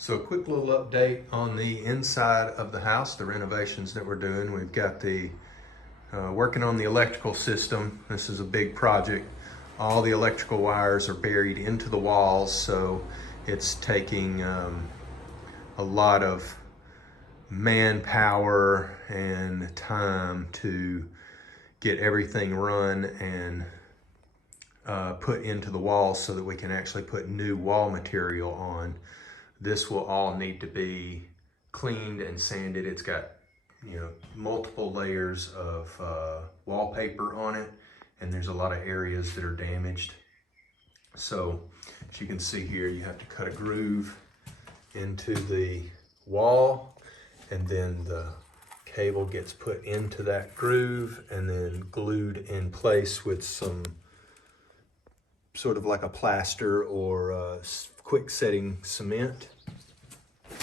So a quick little update on the inside of the house, the renovations that we're doing. We've got the working on the electrical system. This is a big project. All the electrical wires are buried into the walls, so it's taking a lot of manpower and time to get everything run and put into the walls so that we can actually put new wall material on. This will all need to be cleaned and sanded. It's got, multiple layers of wallpaper on it, and there's a lot of areas that are damaged. So as you can see here, you have to cut a groove into the wall, and then the cable gets put into that groove and then glued in place with some sort of like a plaster or quick setting cement.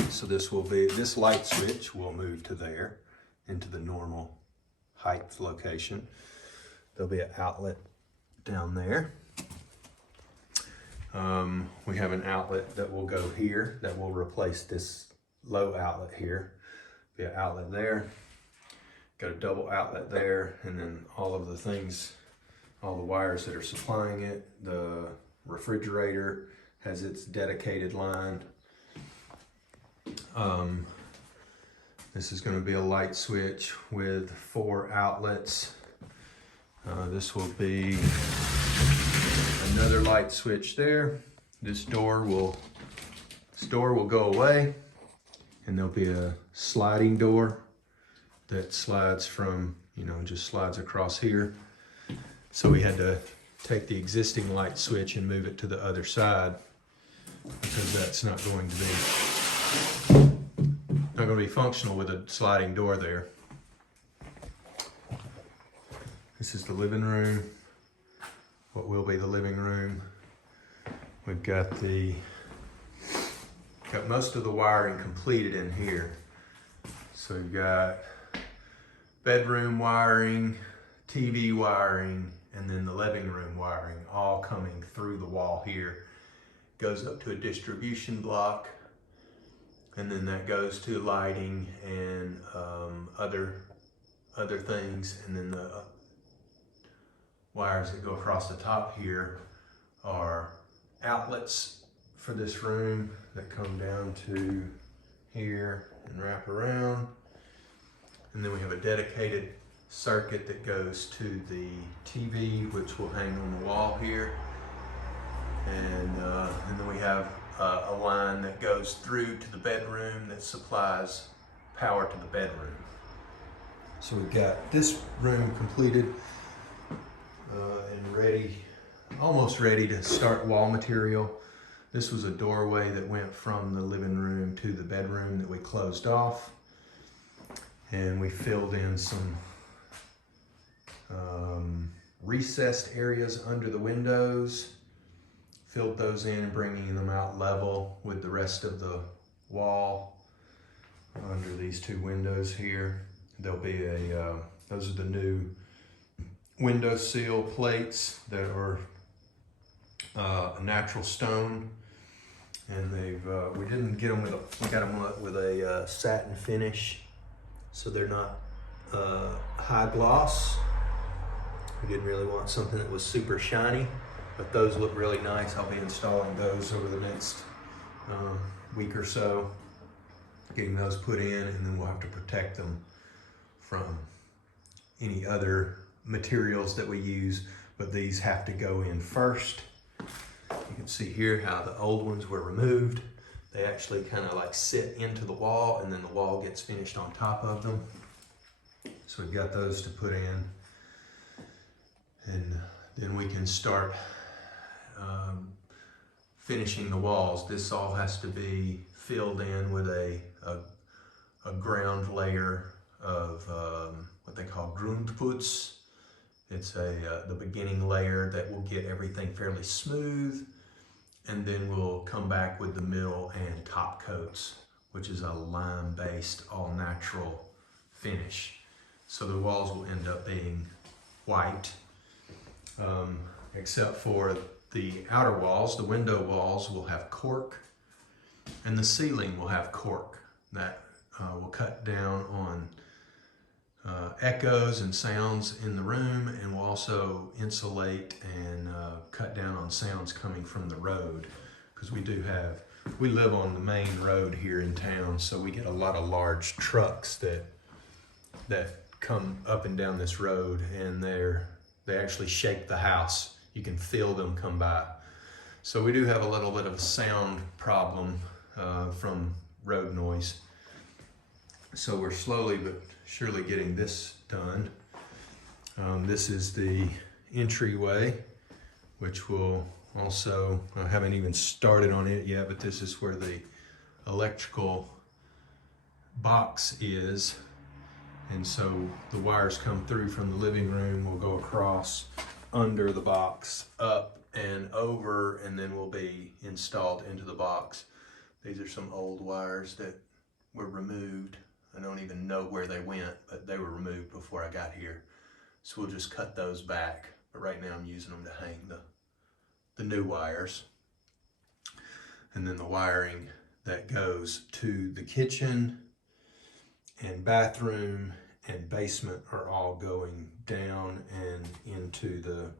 So this light switch will move to there into the normal height location. There'll be an outlet down there. We have an outlet that will go here that will replace this low outlet here. Be an outlet there. Got a double outlet there, and then all of the things, all the wires that are supplying it. The refrigerator has its dedicated line. This is going to be a light switch with 4 outlets. This will be another light switch there. This door will go away, and there'll be a sliding door that slides from, just slides across here. So we had to take the existing light switch and move it to the other side because that's not going to be functional with a sliding door there. This is the living room, what will be the living room. We've got most of the wiring completed in here. So we've got bedroom wiring, TV wiring, and then the living room wiring all coming through the wall here. Goes up to a distribution block, and then that goes to lighting and other things. And then the wires that go across the top here are outlets for this room that come down to here and wrap around. And then we have a dedicated circuit that goes to the TV, which will hang on the wall here. And then we have a line that goes through to the bedroom that supplies power to the bedroom. So we've got this room completed and ready, almost ready to start wall material. This was a doorway that went from the living room to the bedroom that we closed off. And we filled in some recessed areas under the windows, filled those in, bringing them out level with the rest of the wall under these 2 windows here. There'll be those are the new window sill plates that are natural stone, and we didn't get them we got them with a satin finish, so they're not high gloss. We didn't really want something that was super shiny, but those look really nice. I'll be installing those over the next week or so, getting those put in, and then we'll have to protect them from any other materials that we use, but these have to go in first. You can see here how the old ones were removed. They actually kind of like sit into the wall, and then the wall gets finished on top of them. So we've got those to put in, and then we can start finishing the walls. This all has to be filled in with a ground layer of what they call Grundputz. It's the beginning layer that will get everything fairly smooth, and then we'll come back with the middle and top coats, which is a lime-based, all-natural finish. So the walls will end up being white, except for the outer walls. The window walls will have cork, And the ceiling will have cork that will cut down on echoes and sounds in the room, and will also insulate and cut down on sounds coming from the road, because we live on the main road here in town, so we get a lot of large trucks that come up and down this road, and they actually shake the house. You can feel them come by. So we do have a little bit of a sound problem from road noise. So we're slowly but surely getting this done. This is the entryway, which will also, I haven't even started on it yet, but this is where the electrical box is. And so the wires come through from the living room, will go across under the box, up and over, and then will be installed into the box. These are some old wires that were removed. I don't even know where they went, but they were removed before I got here. So we'll just cut those back. But right now I'm using them to hang the new wires. And then the wiring that goes to the kitchen and bathroom and basement are all going down and into the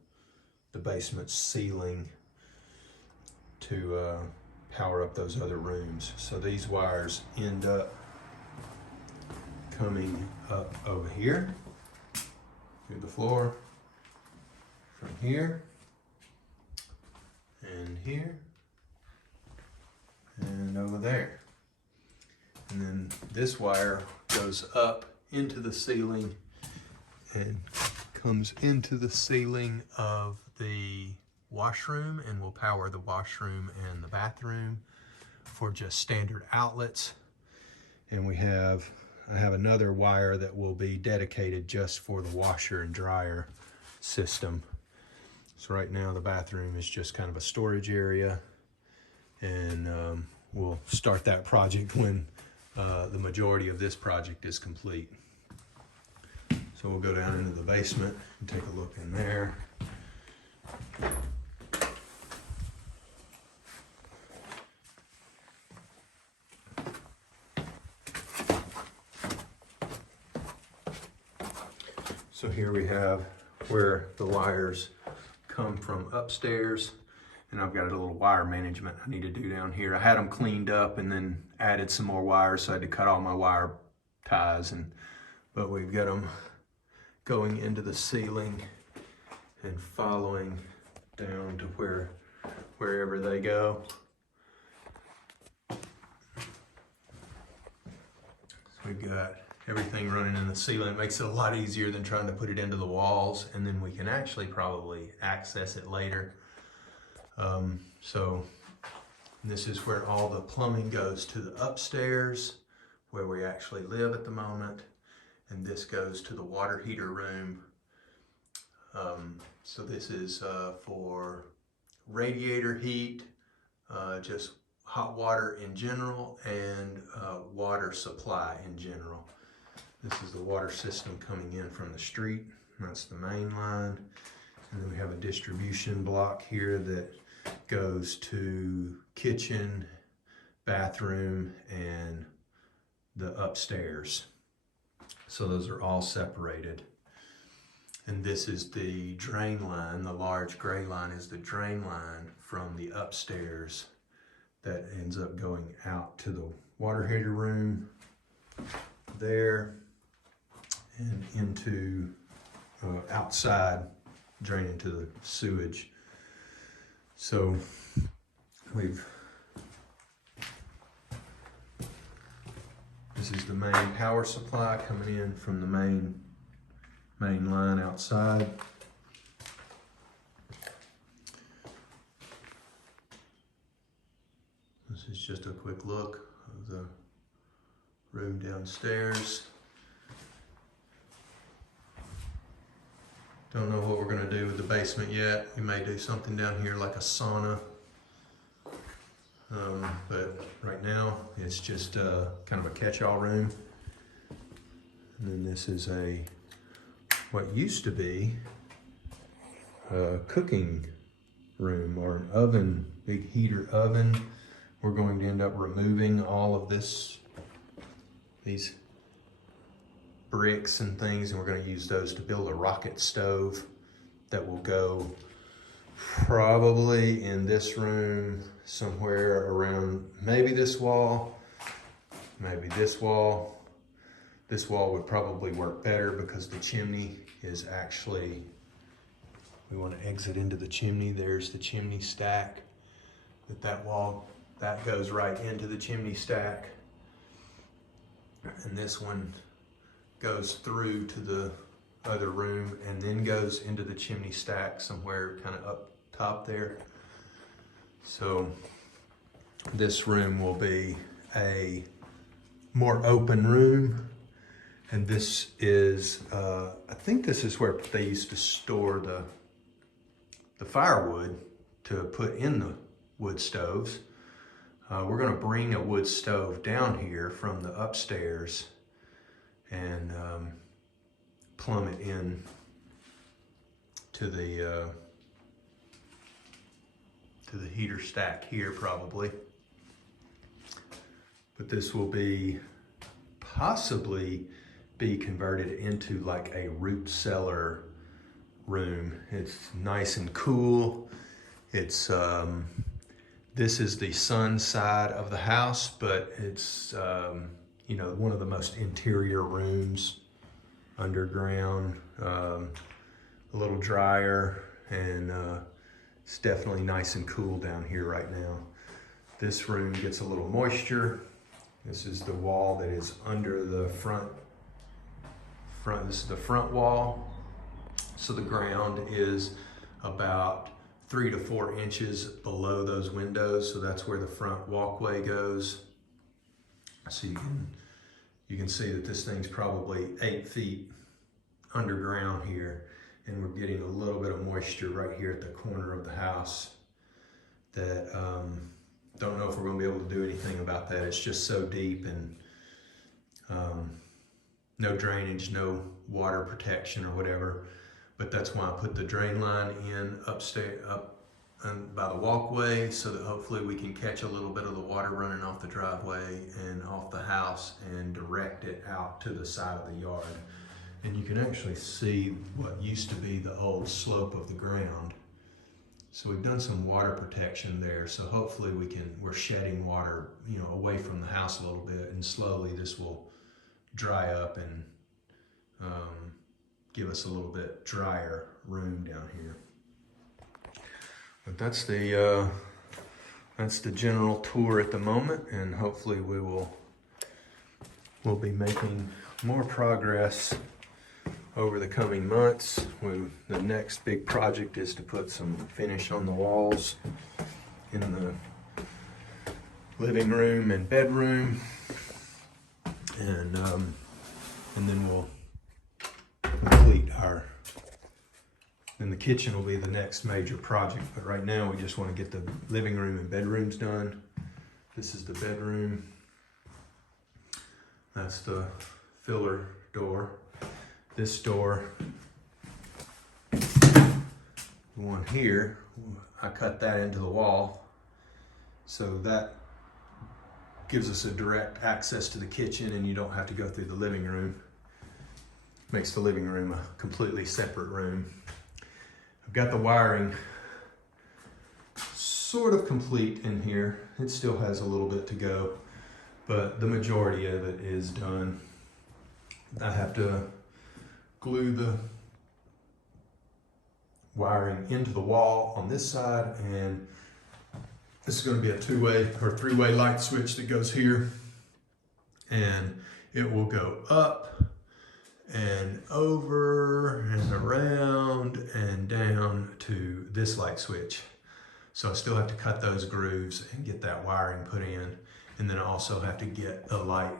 basement ceiling to power up those other rooms. So these wires end up coming up over here through the floor, from here and here and over there. And then this wire goes up into the ceiling and comes into the ceiling of the washroom, and will power the washroom and the bathroom for just standard outlets. And I have another wire that will be dedicated just for the washer and dryer system. So right now the bathroom is just kind of a storage area, and we'll start that project when the majority of this project is complete. So we'll go down into the basement and take a look in there. So here we have where the wires come from upstairs, and I've got a little wire management I need to do down here. I had them cleaned up and then added some more wires, so I had to cut all my wire ties, but we've got them going into the ceiling and following down to wherever they go. So we've got everything running in the ceiling. It makes it a lot easier than trying to put it into the walls, and then we can actually probably access it later. So this is where all the plumbing goes to the upstairs, where we actually live at the moment, and this goes to the water heater room. So this is for radiator heat, just hot water in general, and water supply in general. This is the water system coming in from the street. That's the main line. And then we have a distribution block here that goes to kitchen, bathroom, and the upstairs. So those are all separated. And this is the drain line. The large gray line is the drain line from the upstairs that ends up going out to the water heater room there, and into outside, drain into the sewage. So this is the main power supply coming in from the main line outside. This is just a quick look of the room downstairs. Don't know what we're gonna do with the basement yet. We may do something down here like a sauna. But right now it's just kind of a catch-all room. And then this is what used to be a cooking room, or an oven, big heater oven, we're going to end up removing all of these bricks and things, and we're going to use those to build a rocket stove that will go probably in this room somewhere around maybe this wall, maybe this wall. This wall would probably work better because the chimney is actually, we want to exit into the chimney. There's the chimney stack. That wall, that goes right into the chimney stack. And this one goes through to the other room and then goes into the chimney stack somewhere kind of up top there. So this room will be a more open room. And this is, I think this is where they used to store the firewood to put in the wood stoves. We're gonna bring a wood stove down here from the upstairs and plumb it in to the heater stack here probably. But this will be possibly be converted into like a root cellar room. It's nice and cool. It's this is the sun side of the house, but it's you know, one of the most interior rooms underground, a little drier, and it's definitely nice and cool down here right now. This room gets a little moisture. This is the wall that is under the front. This is the front wall. So the ground is about 3 to 4 inches below those windows. So that's where the front walkway goes. So you can see that this thing's probably 8 feet underground here. And we're getting a little bit of moisture right here at the corner of the house that don't know if we're gonna be able to do anything about that. It's just so deep, and no drainage, no water protection or whatever. But that's why I put the drain line in upstairs, up and by the walkway, so that hopefully we can catch a little bit of the water running off the driveway and off the house and direct it out to the side of the yard. And you can actually see what used to be the old slope of the ground. So we've done some water protection there. So hopefully we're shedding water, you know, away from the house a little bit, and slowly this will dry up and give us a little bit drier room down here. But that's the general tour at the moment, and hopefully we'll be making more progress over the coming months. The next big project is to put some finish on the walls in the living room and bedroom, and then we'll complete then the kitchen will be the next major project. But right now we just want to get the living room and bedrooms done. This is the bedroom. That's the filler door. This door, the one here, I cut that into the wall. So that gives us a direct access to the kitchen, and you don't have to go through the living room. Makes the living room a completely separate room. I've got the wiring sort of complete in here. It still has a little bit to go, but the majority of it is done. I have to glue the wiring into the wall on this side, and this is going to be a 2-way or 3-way light switch that goes here, and it will go up and over and around and down to this light switch. So I still have to cut those grooves and get that wiring put in, and then I also have to get a light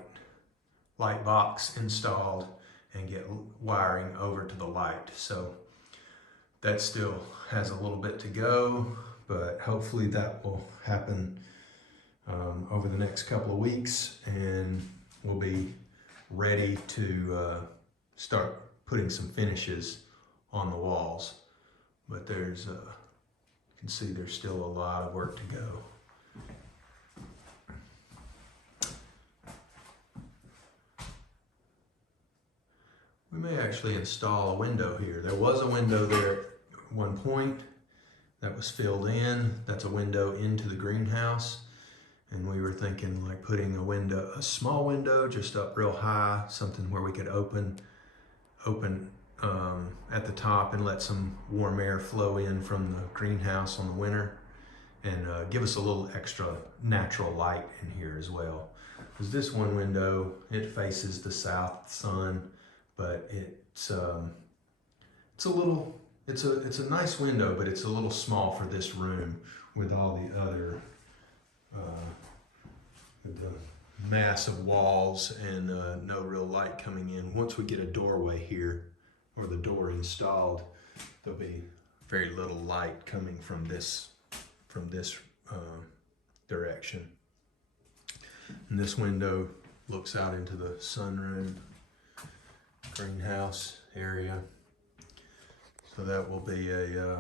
box installed and get wiring over to the light. So that still has a little bit to go, but hopefully that will happen over the next couple of weeks, and we'll be ready to start putting some finishes on the walls. But there's, you can see there's still a lot of work to go. actually install a window here. There was a window there at one point that was filled in. That's a window into the greenhouse. And we were thinking like putting a small window just up real high, something where we could open at the top and let some warm air flow in from the greenhouse on the winter, and give us a little extra natural light in here as well. Because this one window, it faces the south sun, but it's a nice window, but it's a little small for this room with all the other the massive walls and no real light coming in. Once we get a doorway here, or the door installed, there'll be very little light coming from this direction. And this window looks out into the sunroom greenhouse area. So that will be a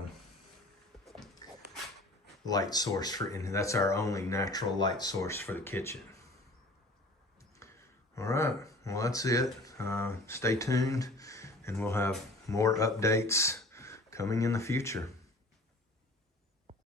light source and that's our only natural light source for the kitchen. All right, well that's it. Stay tuned and we'll have more updates coming in the future.